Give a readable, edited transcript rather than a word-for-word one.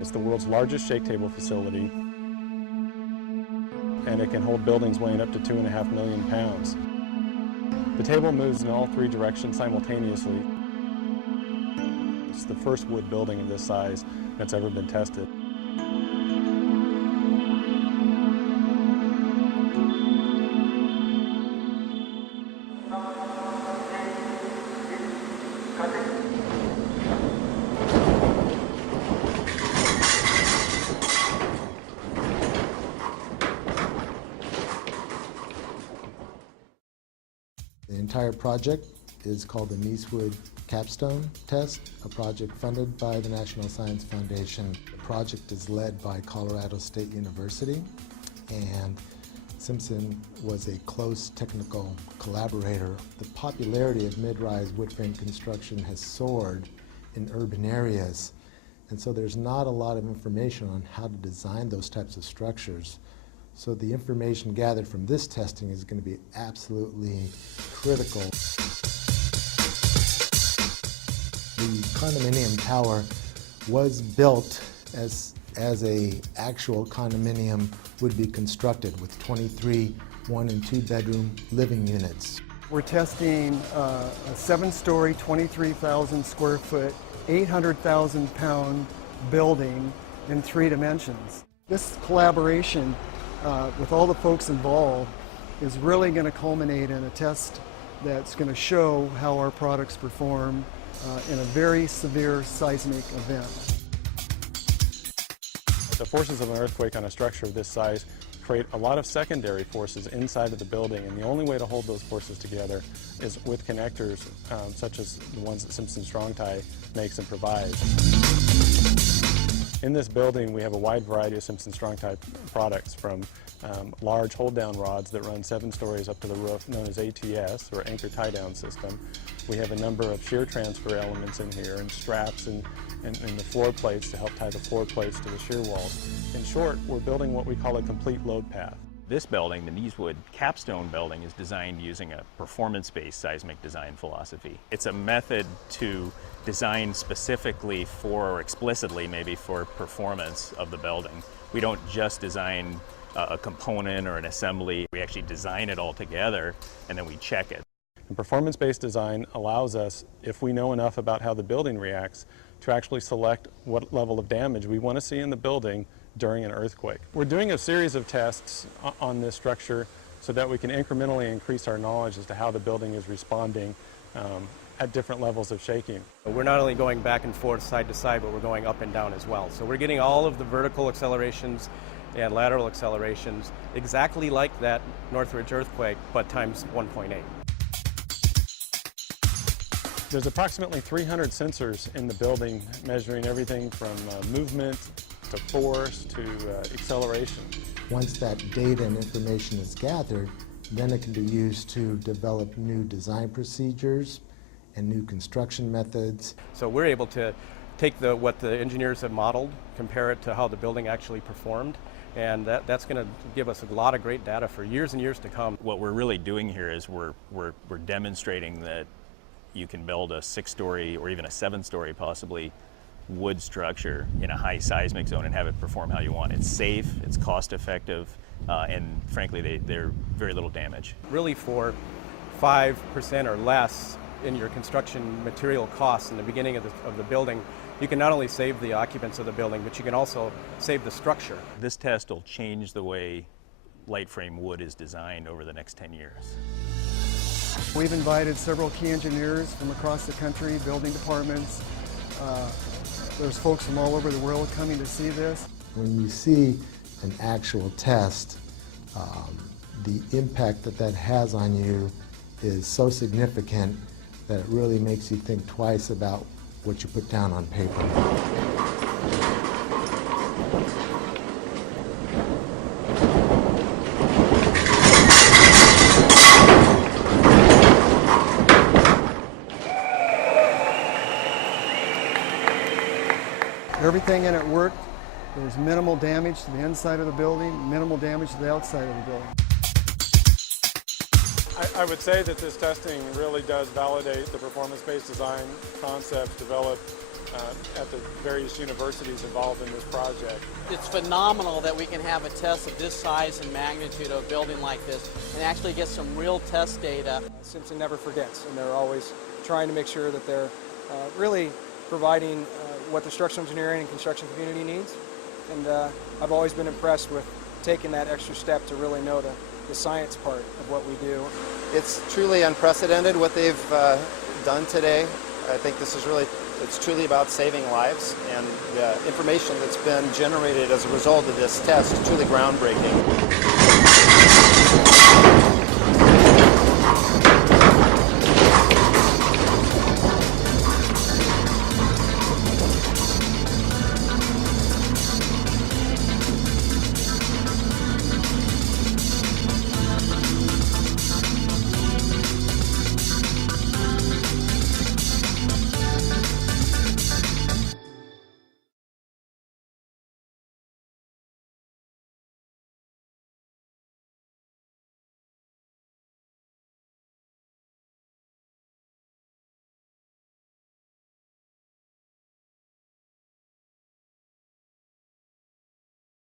It's the world's largest shake table facility, and it can hold buildings weighing up to 2.5 million pounds. The table moves in all three directions simultaneously. It's the first wood building of this size that's ever been tested. The entire project is called the Niecewood Capstone Test, a project funded by the National Science Foundation. The project is led by Colorado State University, and Simpson was a close technical collaborator. The popularity of mid-rise wood frame construction has soared in urban areas, and so there's not a lot of information on how to design those types of structures. So the information gathered from this testing is going to be absolutely critical. The condominium tower was built as a actual condominium would be constructed with 23 1- and 2-bedroom living units. We're testing a 7-story, 23,000 square foot, 800,000 pound building in 3 dimensions. This collaboration with all the folks involved is really going to culminate in a test that's going to show how our products perform in a very severe seismic event. The forces of an earthquake on a structure of this size create a lot of secondary forces inside of the building, and the only way to hold those forces together is with connectors such as the ones that Simpson Strong Tie makes and provides. In this building, we have a wide variety of Simpson Strong Tie products, from large hold-down rods that run 7 stories up to the roof, known as ATS, or anchor tie-down system. We have a number of shear transfer elements in here, and straps and the floor plates to help tie the floor plates to the shear walls. In short, we're building what we call a complete load path. This building, the Niecewood Capstone building, is designed using a performance-based seismic design philosophy. It's a method to design specifically for, or explicitly maybe, for performance of the building. We don't just design a component or an assembly. We actually design it all together and then we check it. And performance-based design allows us, if we know enough about how the building reacts, to actually select what level of damage we want to see in the building during an earthquake. We're doing a series of tests on this structure so that we can incrementally increase our knowledge as to how the building is responding at different levels of shaking. We're not only going back and forth, side to side, but we're going up and down as well. So we're getting all of the vertical accelerations and lateral accelerations exactly like that Northridge earthquake, but times 1.8. There's approximately 300 sensors in the building, measuring everything from movement to force to acceleration. Once that data and information is gathered, then it can be used to develop new design procedures and new construction methods. So we're able to take what the engineers have modeled, compare it to how the building actually performed, and that's going to give us a lot of great data for years and years to come. What we're really doing here is we're demonstrating that you can build a 6-story or even a 7-story possibly wood structure in a high seismic zone and have it perform how you want. It's safe, it's cost effective, and frankly they're very little damage. Really, for 5% or less in your construction material costs in the beginning of the building, you can not only save the occupants of the building, but you can also save the structure. This test will change the way light frame wood is designed over the next 10 years. We've invited several key engineers from across the country, building departments. There's folks from all over the world coming to see this. When you see an actual test, the impact that has on you is so significant that it really makes you think twice about what you put down on paper. Everything in it worked. There was minimal damage to the inside of the building, minimal damage to the outside of the building. I would say that this testing really does validate the performance-based design concepts developed at the various universities involved in this project. It's phenomenal that we can have a test of this size and magnitude of a building like this and actually get some real test data. Simpson never forgets, and they're always trying to make sure that they're really providing what the structural engineering and construction community needs. And I've always been impressed with taking that extra step to really know the science part of what we do. It's truly unprecedented what they've done today. I think this is it's truly about saving lives, and the information that's been generated as a result of this test is truly groundbreaking.